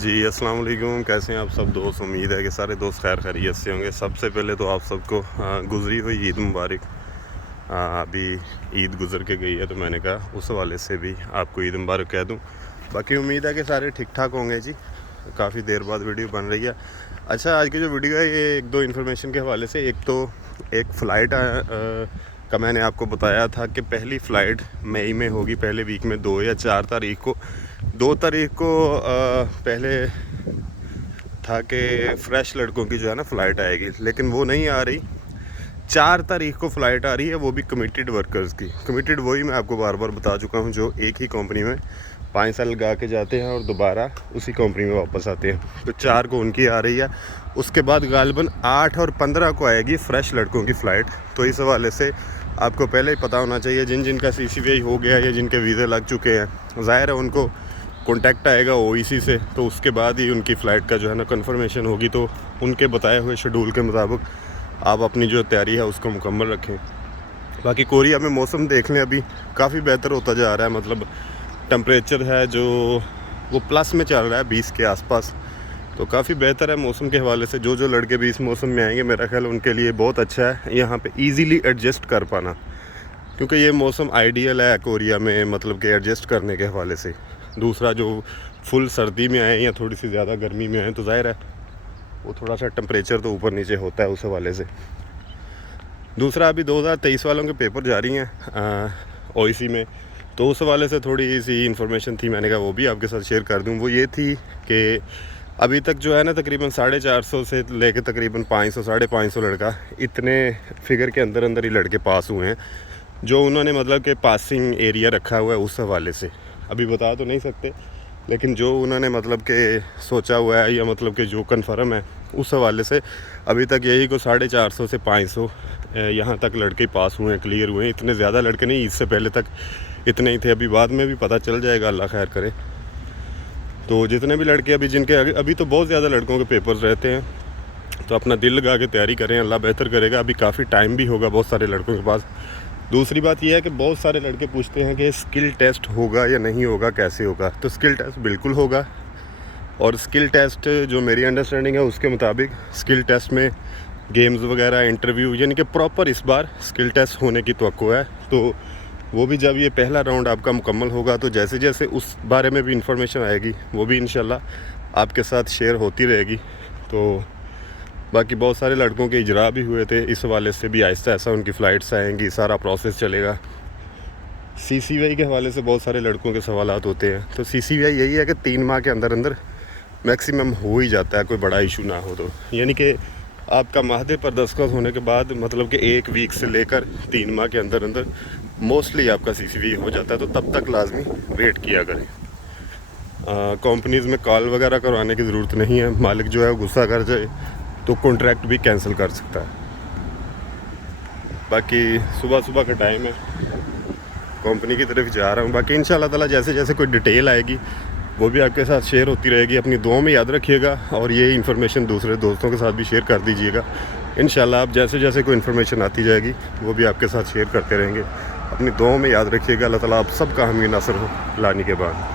जी अस्सलाम वालेकुम। कैसे हैं आप सब दोस्त? उम्मीद है कि सारे दोस्त खैर खैरियत से होंगे। सबसे पहले तो आप सबको गुज़री हुई ईद मुबारक। अभी ईद गुज़र के गई है तो मैंने कहा उस हवाले से भी आपको ईद मुबारक कह दूं। बाकी उम्मीद है कि सारे ठीक ठाक होंगे जी। काफ़ी देर बाद वीडियो बन रही है। अच्छा, आज की जो वीडियो है ये एक दो इन्फॉर्मेशन के हवाले से। एक फ़्लाइट का मैंने आपको बताया था कि पहली फ़्लाइट मई में होगी, पहले वीक में 2 या 4 तारीख को। 2 तारीख को पहले था कि फ़्रेश लड़कों की जो है ना फ़्लाइट आएगी, लेकिन वो नहीं आ रही। 4 तारीख को फ़्लाइट आ रही है, वो भी कमिटेड वर्कर्स की। कमिटेड वही मैं आपको बार बार बता चुका हूँ, जो एक ही कंपनी में 5 साल लगा के जाते हैं और दोबारा उसी कंपनी में वापस आते हैं। तो 4 को उनकी आ रही है। उसके बाद गालिबन 8 और 15 को आएगी फ़्रेश लड़कों की फ़्लाइट। तो इस हवाले से आपको पहले ही पता होना चाहिए, जिनका CCVI हो गया या जिनके वीज़े लग चुके हैं, ज़ाहिर है उनको कॉन्टैक्ट आएगा OEC से। तो उसके बाद ही उनकी फ़्लाइट का जो है ना कन्फर्मेशन होगी। तो उनके बताए हुए शेड्यूल के मुताबिक आप अपनी जो तैयारी है उसको मुकम्मल रखें। बाकी कोरिया में मौसम देख लें, अभी काफ़ी बेहतर होता जा रहा है। मतलब टेम्परेचर है जो वो प्लस में चल रहा है, 20 के आसपास। तो काफ़ी बेहतर है मौसम के हवाले से। जो लड़के भी इस मौसम में आएंगे, मेरा ख्याल उनके लिए बहुत अच्छा है यहाँ पे ईज़िली एडजस्ट कर पाना, क्योंकि ये मौसम आइडियल है कोरिया में, मतलब कि एडजस्ट करने के हवाले से। दूसरा, जो फुल सर्दी में आए या थोड़ी सी ज़्यादा गर्मी में आए, तो ज़ाहिर है वो थोड़ा सा टेम्परेचर तो ऊपर नीचे होता है उस हवाले से। दूसरा, अभी 2023 वालों के पेपर जारी हैं OEC में, तो उस हवाले से थोड़ी सी इन्फॉर्मेशन थी, मैंने कहा वो भी आपके साथ शेयर कर दूं। वो ये थी कि अभी तक जो है ना तकरीबन 450 से लेकर तकरीबन 500 550 लड़का, इतने फिगर के अंदर अंदर ही लड़के पास हुए हैं, जो उन्होंने मतलब कि पासिंग एरिया रखा हुआ है उस हवाले से। अभी बता तो नहीं सकते, लेकिन जो उन्होंने मतलब कि सोचा हुआ है या मतलब कि जो कन्फर्म है उस हवाले से अभी तक यही को 450 से 500 यहाँ तक लड़के पास हुए हैं, क्लियर हुए हैं। इतने ज़्यादा लड़के नहीं, इससे पहले तक इतने ही थे। अभी बाद में भी पता चल जाएगा, अल्लाह खैर करे। तो जितने भी लड़के अभी तो बहुत ज़्यादा लड़कों के पेपर्स रहते हैं, तो अपना दिल लगा के तैयारी करें, अल्लाह बेहतर करेगा। अभी काफ़ी टाइम भी होगा बहुत सारे लड़कों के पास। दूसरी बात यह है कि बहुत सारे लड़के पूछते हैं कि स्किल टेस्ट होगा या नहीं होगा, कैसे होगा। तो स्किल टेस्ट बिल्कुल होगा, और स्किल टेस्ट जो मेरी अंडरस्टैंडिंग है उसके मुताबिक स्किल टेस्ट में गेम्स वगैरह, इंटरव्यू, यानी कि प्रॉपर इस बार स्किल टेस्ट होने की तवक्को है। तो वो भी जब ये पहला राउंड आपका मुकम्मल होगा, तो जैसे जैसे उस बारे में भी इंफॉर्मेशन आएगी, वो भी इंशाल्लाह आपके साथ शेयर होती रहेगी। तो बाकी बहुत सारे लड़कों के इजरा भी हुए थे, इस हवाले से भी आहिस्ता आहिस्ता उनकी फ़्लाइट्स आएंगी, सारा प्रोसेस चलेगा। CCVI के हवाले से बहुत सारे लड़कों के सवालात होते हैं। तो CCVI यही है कि 3 माह के अंदर अंदर मैक्सिमम हो ही जाता है, कोई बड़ा इशू ना हो तो। यानी कि आपका माहदे पर दस्तखत होने के बाद मतलब कि 1 वीक से लेकर 3 माह के अंदर अंदर मोस्टली आपका CCVI हो जाता है। तो तब तक लाजमी वेट किया करें। कंपनीज़ में कॉल वगैरह करवाने की ज़रूरत नहीं है। मालिक जो है गुस्सा कर जाए तो कॉन्ट्रैक्ट भी कैंसिल कर सकता है। बाकी सुबह का टाइम है, कंपनी की तरफ जा रहा हूँ। बाकी इंशाल्लाह ताला जैसे जैसे कोई डिटेल आएगी वो भी आपके साथ शेयर होती रहेगी। अपनी दुआओं में याद रखिएगा, और ये इन्फॉर्मेशन दूसरे दोस्तों के साथ भी शेयर कर दीजिएगा। इंशाल्लाह आप जैसे जैसे कोई इन्फॉर्मेशन आती जाएगी वो भी आपके साथ शेयर करते रहेंगे। अपनी दुआओं में याद रखिएगा। अल्लाह ताला आप सबका हामी नसर हो लाने के बाद।